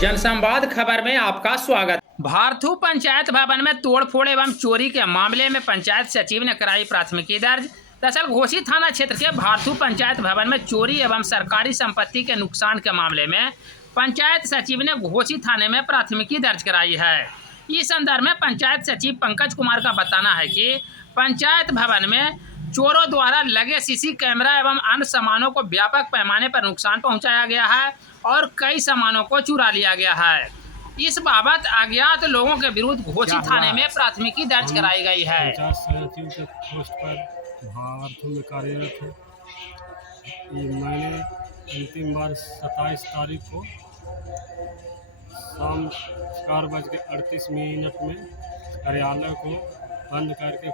जनसंवाद खबर में आपका स्वागत। भारथू पंचायत भवन में तोड़फोड़ एवं चोरी के मामले में पंचायत सचिव ने कराई प्राथमिकी दर्ज। दरअसल घोसी थाना क्षेत्र के भारथू पंचायत भवन में चोरी एवं सरकारी संपत्ति के नुकसान के मामले में पंचायत सचिव ने घोसी थाने में प्राथमिकी दर्ज कराई है। इस संदर्भ में पंचायत सचिव पंकज कुमार का बताना है कि पंचायत भवन में चोरों द्वारा लगे सीसी कैमरा एवं अन्य सामानों को व्यापक पैमाने पर नुकसान पहुंचाया गया है और कई सामानों को चुरा लिया गया है। इस बाबत अज्ञात लोगों के विरुद्ध घोसी थाने में प्राथमिकी दर्ज कराई गई है। पंचायत सचिव के पोस्ट पर भारथू में कार्यरत हूँ। मैंने अंतिम बार 27 तारीख को शाम 4:38 में कार्यालय को बंद करके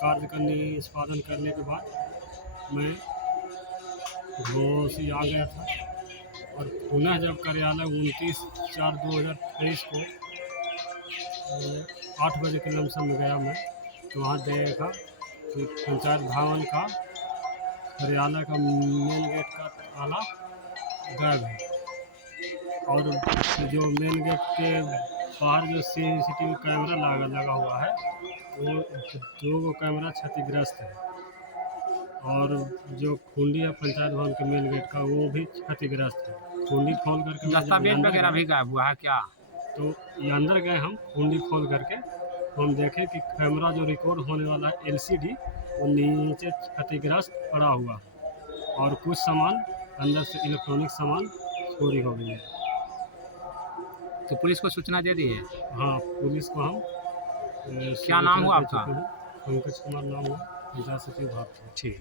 कार्य का निष्पादन करने के बाद मैं घोसी आ गया था और पुनः जब कार्यालय 29/4/2023 को 8 बजे के लमसम में गया मैं, तो वहाँ देखा कि पंचायत भवन का कार्यालय का मेन गेट का ताला गायब है और जो मेन गेट के बाहर जो CCTV कैमरा लगा हुआ है वो 2 कैमरा क्षतिग्रस्त है और जो कुंडी है पंचायत भवन के मेन गेट का वो भी क्षतिग्रस्त है। कुंडी खोल करके दस्तावेज वगैरह भी गायब हुआ है क्या? तो ये अंदर गए हम कुंडी खोल करके, तो हम देखे कि कैमरा जो रिकॉर्ड होने वाला है LCD वो नीचे क्षतिग्रस्त पड़ा हुआ है और कुछ सामान अंदर से इलेक्ट्रॉनिक सामान चोरी हो गई है। तो पुलिस को सूचना दे दी है? हाँ, पुलिस को हम क्या नाम हुआ आपका? पंकज कुमार नाम हुआ, पंचायत सचिव भारथू। ठीक।